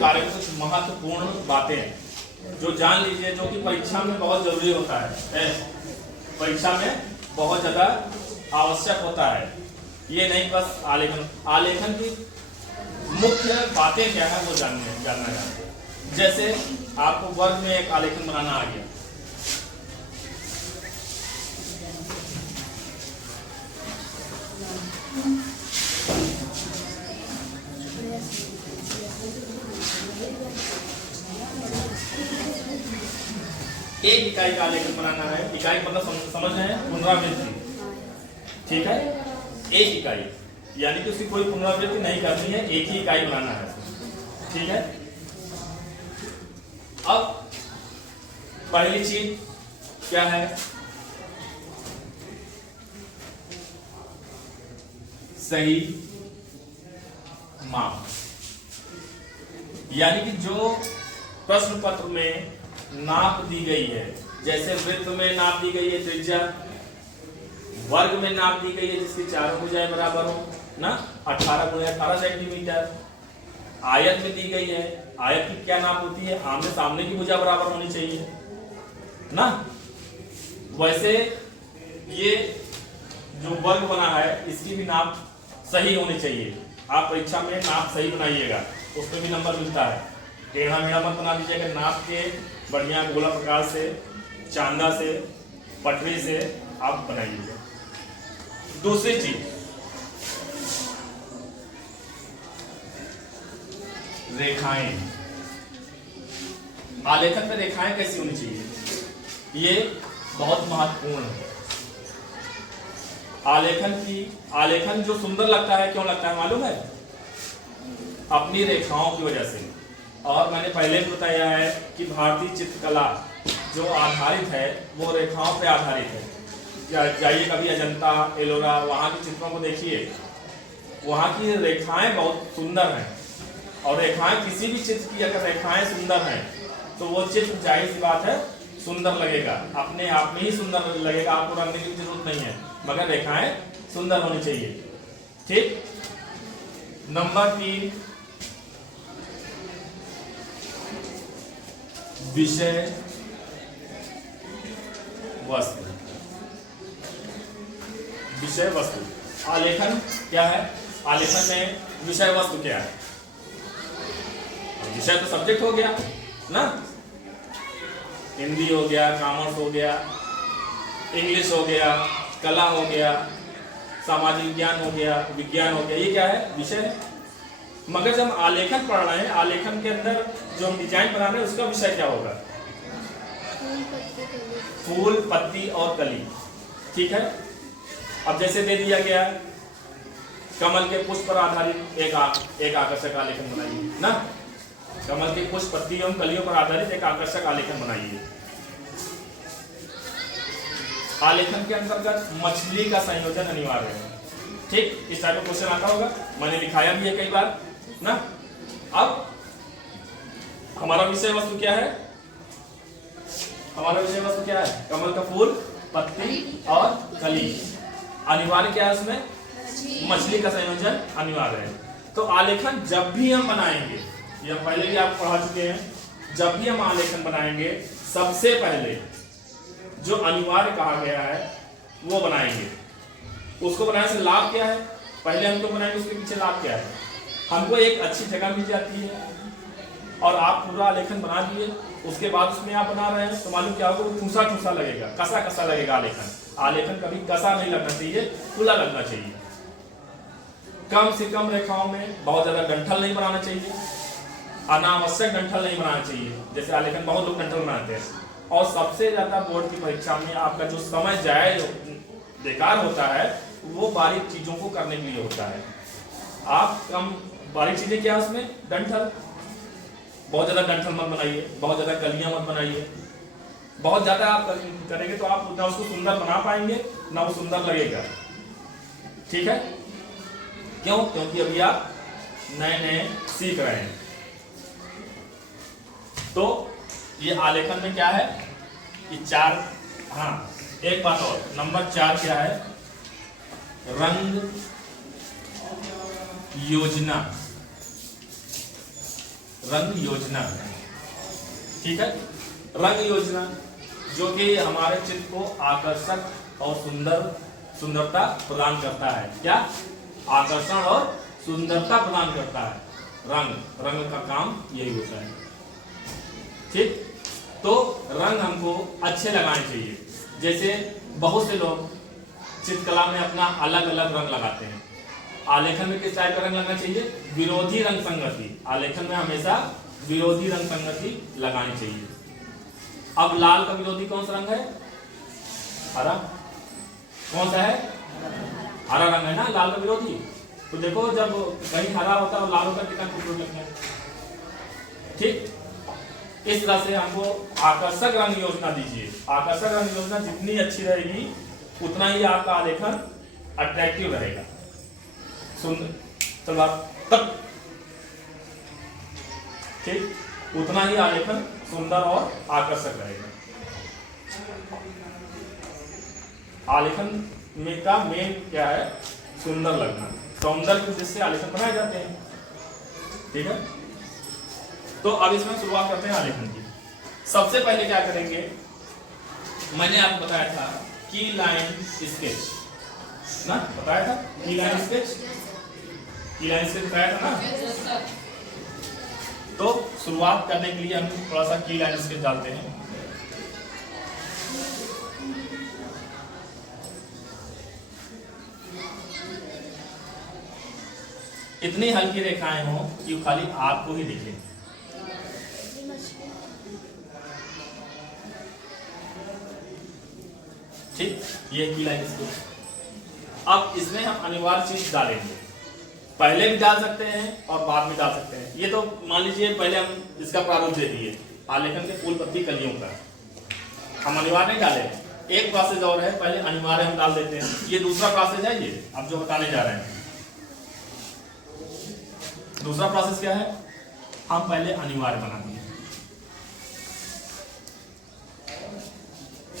बारे में कुछ महत्वपूर्ण बातें जो जान लीजिए, जो कि परीक्षा में बहुत जरूरी होता है, परीक्षा में बहुत ज्यादा आवश्यक होता है। ये नहीं बस आलेखन, आलेखन की मुख्य बातें क्या है वो जानना है। जैसे आपको वर्ग में एक आलेखन बनाना आ गया, एक इकाई का आलेखन बनाना है। इकाई मतलब समझ रहे हैं, पुनरावृत्ति, ठीक है। एक इकाई यानी कि उसकी कोई पुनरावृत्ति नहीं करनी है, एक ही इकाई बनाना है, ठीक है। अब पहली चीज क्या है, सही माप, यानी कि जो प्रश्न पत्र में नाप दी गई है, जैसे वृत्त में नाप दी गई है त्रिज्या, वर्ग में नाप दी गई है जिसकी चारों भुजाएं बराबर हो ना, 18 × 18 सेंटीमीटर। आयत में दी गई है, आयत की क्या नाप होती है, आमने सामने की भुजा बराबर होनी चाहिए ना। वैसे ये जो वर्ग बना है इसकी भी नाप सही होनी चाहिए। आप परीक्षा में नाप सही बनाइएगा, उसमें भी नंबर मिलता है। टेढ़ा मेढ़ा मत बना दीजिएगा, नाप के बढ़िया गोला प्रकार से, चांदा से, पटरी से आप बनाइएगा। दूसरी चीज, रेखाएं। आलेखन में रेखाएं कैसी होनी चाहिए, ये बहुत महत्वपूर्ण है। आलेखन जो सुंदर लगता है, क्यों लगता है मालूम है, अपनी रेखाओं की वजह से। और मैंने पहले भी बताया है कि भारतीय चित्रकला जो आधारित है वो रेखाओं पे आधारित है। जाइए कभी अजंता, एलोरा, वहाँ के चित्रों को देखिए, वहाँ की रेखाएं बहुत सुंदर हैं। और रेखाएं, किसी भी चित्र की अगर रेखाएं सुंदर हैं तो वो चित्र जाहिर सी बात है सुंदर लगेगा, अपने आप में ही सुंदर लगेगा, आपको रंगने की जरूरत नहीं है, मगर रेखाएं सुंदर होनी चाहिए, ठीक। नंबर 3, विषय वस्तु। विषय वस्तु, आलेखन क्या है, आलेखन में विषय वस्तु क्या है। विषय तो सब्जेक्ट हो गया ना, हिंदी हो गया, कॉमर्स हो गया, इंग्लिश हो गया, कला हो गया, सामाजिक विज्ञान हो गया, विज्ञान हो गया, ये क्या है, विषय है। मगर जब आलेखन पढ़ रहे हैं, आलेखन के अंदर जो हम डिजाइन बना रहे हैं उसका विषय क्या होगा, फूल, पत्ती और कली, ठीक है। अब जैसे दे दिया गया कमल के पुष्प पर आधारित एक आकर्षक आलेखन बनाइए ना, कमल के पुष्प, पत्ती एवं कलियों पर आधारित एक आकर्षक आलेखन बनाइए। आलेखन के अंतर्गत मछली का संयोजन अनिवार्य है, ठीक। इस टाइप का क्वेश्चन आता होगा, मैंने लिखाया भी है कई बार ना। अब हमारा विषय वस्तु क्या है, हमारा विषय वस्तु क्या है, कमल का फूल, पत्ती और कली। अनिवार्य क्या है उसमें, मछली का संयोजन अनिवार्य है। तो आलेखन जब भी हम बनाएंगे, ये पहले भी आप पढ़ा चुके हैं, जब भी हम आलेखन बनाएंगे सबसे पहले जो अनिवार्य कहा गया है वो बनाएंगे। उसको बनाने से लाभ क्या है, पहले हम तो बनाएंगे, उसके पीछे लाभ क्या है, हमको एक अच्छी जगह मिल जाती है। और आप पूरा आलेखन बना दिए, उसके बाद उसमें आप बना रहे हैं तो मालूम क्या होगा, वो ठूसा ठूसा लगेगा, कसा कसा लगेगा आलेखन। आलेखन कभी कसा नहीं लगना चाहिए, खुला लगना चाहिए। कम से कम रेखाओं में बहुत ज्यादा डंठल नहीं बनाना चाहिए, अनावश्यक डंठल नहीं बनाना चाहिए, जैसे आलेखन बहुत लोग डंठल बनाते हैं। और सबसे ज्यादा बोर्ड की परीक्षा में आपका जो समय जाए, बेकार होता है, वो बारीक चीजों को करने के लिए होता है। आप कम बारीक चीजें क्या है उसमें, डंठल, बहुत ज्यादा डंठल मत बनाइए, बहुत ज्यादा कलियां मत बनाइए। बहुत ज्यादा आप करेंगे तो आप ना उसको सुंदर बना पाएंगे ना वो सुंदर लगेगा, ठीक है। क्यों, क्योंकि अभी आप नए नए सीख रहे हैं। तो ये आलेखन में क्या है, ये 4, हाँ एक बात और, नंबर 4 क्या है, रंग योजना। रंग योजना। ठीक है, रंग योजना जो कि हमारे चित्र को आकर्षक और सुंदरता प्रदान करता है। क्या? आकर्षण और सुंदरता प्रदान करता है। रंग का काम यही होता है। ठीक, तो रंग हमको अच्छे लगाने चाहिए। जैसे बहुत से लोग चित्रकला में अपना अलग अलग रंग लगाते हैं। आलेखन में किस टाइप का रंग लगना चाहिए? विरोधी रंग संगति। आलेखन में हमेशा विरोधी रंग संगति लगानी चाहिए। अब लाल का विरोधी कौन सा रंग है? हरा। कौन सा है? हरा रंग है ना लाल का विरोधी। तो देखो जब कहीं हरा होता है और लाल होता है कितना खूबसूरत लगता है। ठीक, इस तरह से हमको आकर्षक रंग योजना दीजिए। आकर्षक रंग योजना जितनी अच्छी रहेगी उतना ही आपका आलेखन अट्रैक्टिव रहेगा, सुंदर। चलो तब ठीक, उतना ही आलेखन सुंदर और आकर्षक रहेगा। आलेखन में का मेन क्या है? सुंदर लगना। सौंदर्य की दृष्टि से आलेखन बनाए जाते हैं। ठीक है, तो अब इसमें शुरुआत करते हैं आलेखन की। सबसे पहले क्या करेंगे, मैंने आपको बताया था की लाइन स्केच ना, बताया था की लाइन स्केच बताया था ना। तो शुरुआत करने के लिए हम थोड़ा सा की लाइन स्केच डालते हैं। इतनी हल्की रेखाएं हो कि खाली आपको ही दिखे। ठीक, ये की लाइन स्केच। अब इसमें हम अनिवार्य चीज डालेंगे। पहले भी डाल सकते हैं और बाद में डाल सकते हैं। ये तो मान लीजिए पहले हम इसका प्रारूप दे दिए आलेखन के फूल पत्ती कलियों का, हम अनिवार्य नहीं डाले। एक प्रोसेस और है, पहले अनिवार्य हम डाल देते हैं। ये दूसरा प्रोसेस है, ये अब जो बताने जा रहे हैं। दूसरा प्रोसेस क्या है? हम पहले अनिवार्य बना दिए।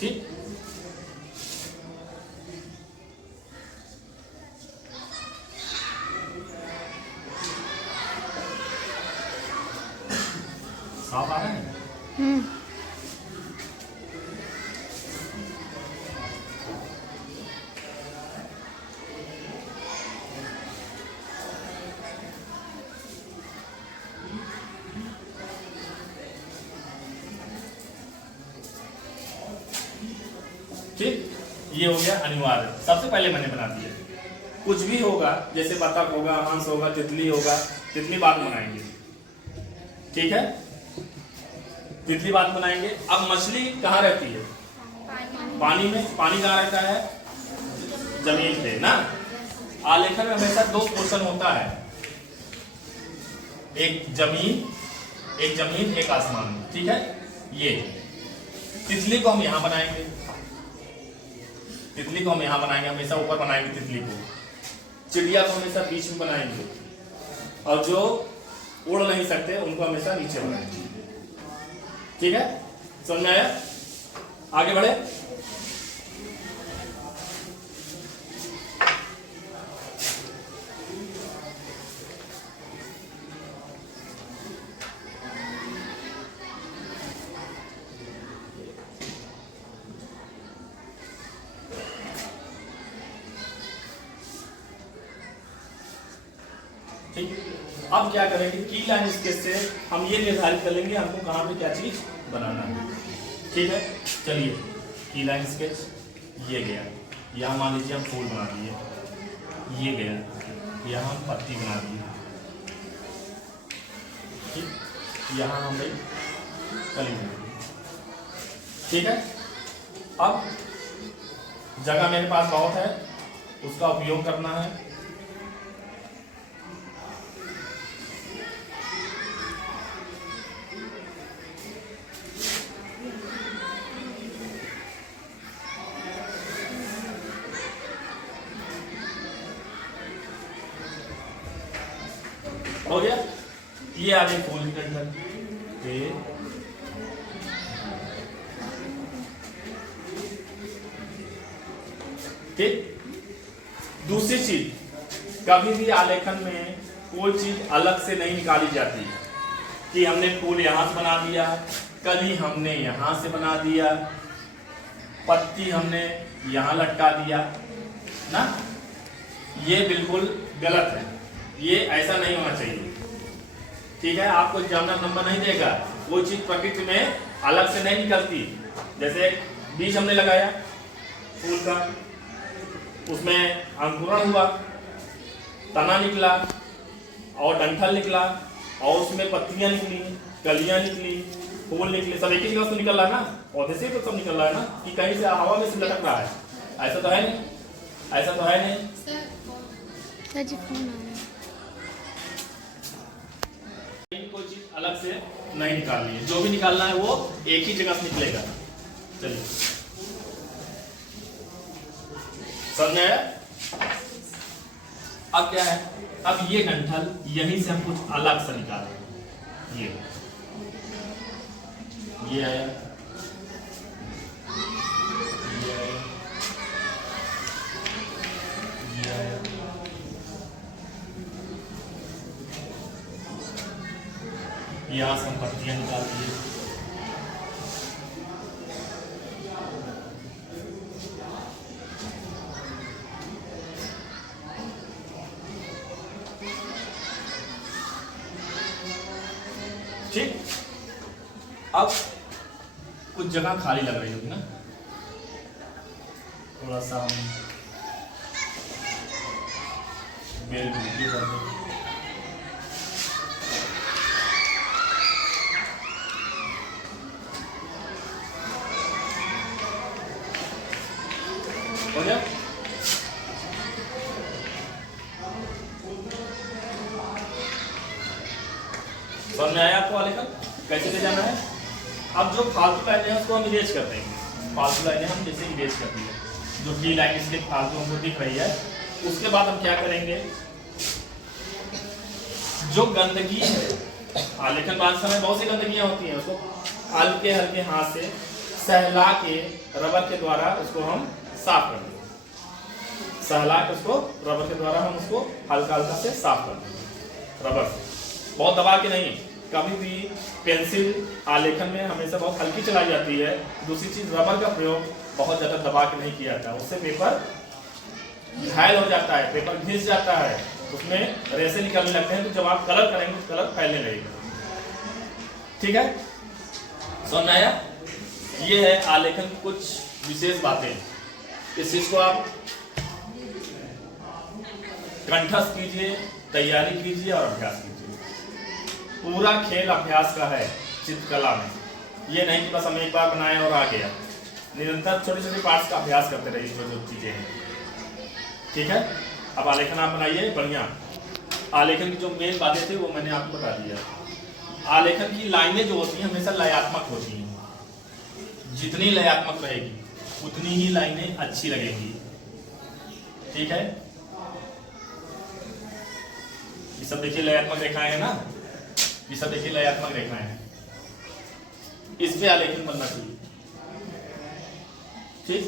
ठीक, साफ आ रहा है? ठीक, ये हो गया अनिवार्य। सबसे पहले मैंने बना दिया। कुछ भी होगा, जैसे बतख होगा, हंस होगा, तितली होगा, तितली बाद में बनाएंगे। ठीक है, तितली बाद में बनाएंगे। अब मछली कहाँ रहती है? पानी में। पानी कहाँ रहता है? जमीन पे ना। आलेखन में हमेशा दो पोर्शन होता है, एक जमीन एक आसमान। ठीक है, ये तितली को हम यहां बनाएंगे। तितली को हम यहां बनाएंगे, हमेशा ऊपर बनाएंगे तितली को। चिड़िया को हमेशा बीच में बनाएंगे, और जो उड़ नहीं सकते उनको हमेशा नीचे बनाएंगे। ठीक है, समझ में आया? आगे बढ़े। ठीक, अब क्या करेंगे? की लाइन स्केच से हम ये निर्धारित कर लेंगे हमको कहाँ पे क्या चीज बनाना है। ठीक है, चलिए की लाइन स्केच ये गया। यहाँ मान लीजिए हम फूल बना दिए, ये गया। यहाँ हम पत्ती बना दिए। ठीक, यहाँ हम भाई कली बना दी। ठीक है, अब जगह मेरे पास बहुत है, उसका उपयोग करना है। हो गया, ये आ गई फूल की डंठल। ठीक, दूसरी चीज, कभी भी आलेखन में कोई चीज अलग से नहीं निकाली जाती। कि हमने फूल यहाँ से बना दिया, कली हमने यहाँ से बना दिया, पत्ती हमने यहाँ लटका दिया ना, ये बिल्कुल गलत है, ये ऐसा नहीं होना चाहिए। ठीक है, आपको एग्जामिनर नंबर नहीं देगा, वो चीज प्रकृति में अलग से नहीं निकलती। जैसे बीज हमने लगाया फूल का, उसमें अंकुरण हुआ, तना निकला और डंठल निकला और उसमें पत्तियां निकली, कलियां निकली, फूल निकले, सब एक ही जगह से निकल रहा है ना, पौधे से तो सब निकल रहा है ना, कि कहीं से हवा में से लटक रहा है, ऐसा तो है नहीं, ऐसा तो है नहीं। कोई चीज अलग से नहीं निकालनी है, जो भी निकालना है वो एक ही जगह से निकलेगा। चलिए समझ में आया? अब क्या है, अब ये डंठल यहीं से हम कुछ अलग से निकालें, ये आया, ये आया, ये आया, यहाँ से हम पत्तियां निकाल दिए, ठीक। अब कुछ जगह खाली लग रही होगी ना, थोड़ा सा हम बेल वीडियो कर दें, हो गया? समझ में आया आपको आलेखन कैसे ले जाना है? अब जो फालतू लाइनें हैं उसको हम इरेज कर देंगे, फालतू लाइनें हम जैसे इरेज कर दी है, जो की लाइन इसलिए फालतू हमको दिख रही है। उसके बाद हम क्या करेंगे, जो गंदगी है आलेखन बनाते समय बहुत सी गंदगियां होती हैं, उसको हल्के हल्के हाथ से सहला के रबर के द्वारा उसको हम साफ कर देंगे, सहला के उसको रबर के द्वारा हम उसको हल्का हल्का से साफ कर देंगे रबर से, बहुत दबा के नहीं। कभी भी पेंसिल आलेखन में हमेशा बहुत हल्की चलाई जाती है। दूसरी चीज, रबर का प्रयोग बहुत ज्यादा दबा के नहीं किया जाता, उससे पेपर घायल हो जाता है, पेपर घिस जाता है, उसमें रेसे निकलने लगते हैं, तो जब आप कलर करेंगे तो कलर फैलने लगेगा। ठीक है, समझ में आया? ये है आलेखन की कुछ विशेष बातें, इस चीज को आप कंठस्थ कीजिए, तैयारी कीजिए और अभ्यास कीजिए। पूरा खेल अभ्यास का है चित्रकला में, ये नहीं कि बस हम एक बार बनाए और आ गया। निरंतर छोटे छोटे पार्ट्स का अभ्यास करते रहिए, जो चीजें हैं। ठीक है, अब आलेखन आप बनाइए बढ़िया। आलेखन की जो मेन बातें थी वो मैंने आपको बता दिया। आलेखन की लाइनें जो होती हैं हमेशा लयात्मक होती हैं, जितनी लयात्मक रहेगी उतनी ही लाइनें अच्छी लगेंगी। ठीक है, ये सब देखिए लयात्मक रेखाएं है ना, ये सब देखिए लयात्मक रेखाएं हैं, इस पे आलेखन बनना चाहिए। ठीक,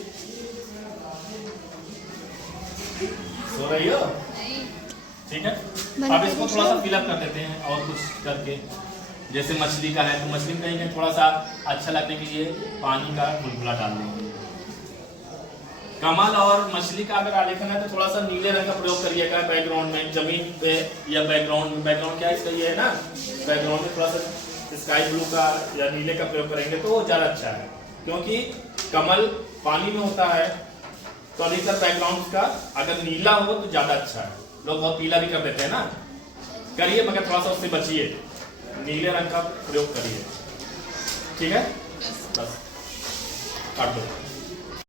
सो रही हो? ठीक है, अब इसको थोड़ा सा फिलअप कर देते हैं और कुछ करके, जैसे मछली का है तो मछली में कहीं थोड़ा सा अच्छा लगने के लिए पानी का बुलबुला डाल देंगे। कमल और मछली का अगर आलेखन है तो थोड़ा सा नीले रंग का प्रयोग करिएगा बैकग्राउंड में, जमीन पे या बैकग्राउंड में। बैकग्राउंड क्या है इसका, ये है ना, बैकग्राउंड में थोड़ा सा स्काई ब्लू का या नीले का प्रयोग करेंगे तो ज्यादा अच्छा है, क्योंकि कमल पानी में होता है तो अधिकतर बैकग्राउंड का अगर नीला हो तो ज्यादा अच्छा है। लोग बहुत पीला भी कर देते हैं ना, करिए मगर थोड़ा सा उससे बचिए, नीले रंग का प्रयोग करिए। ठीक है, बस काट दो।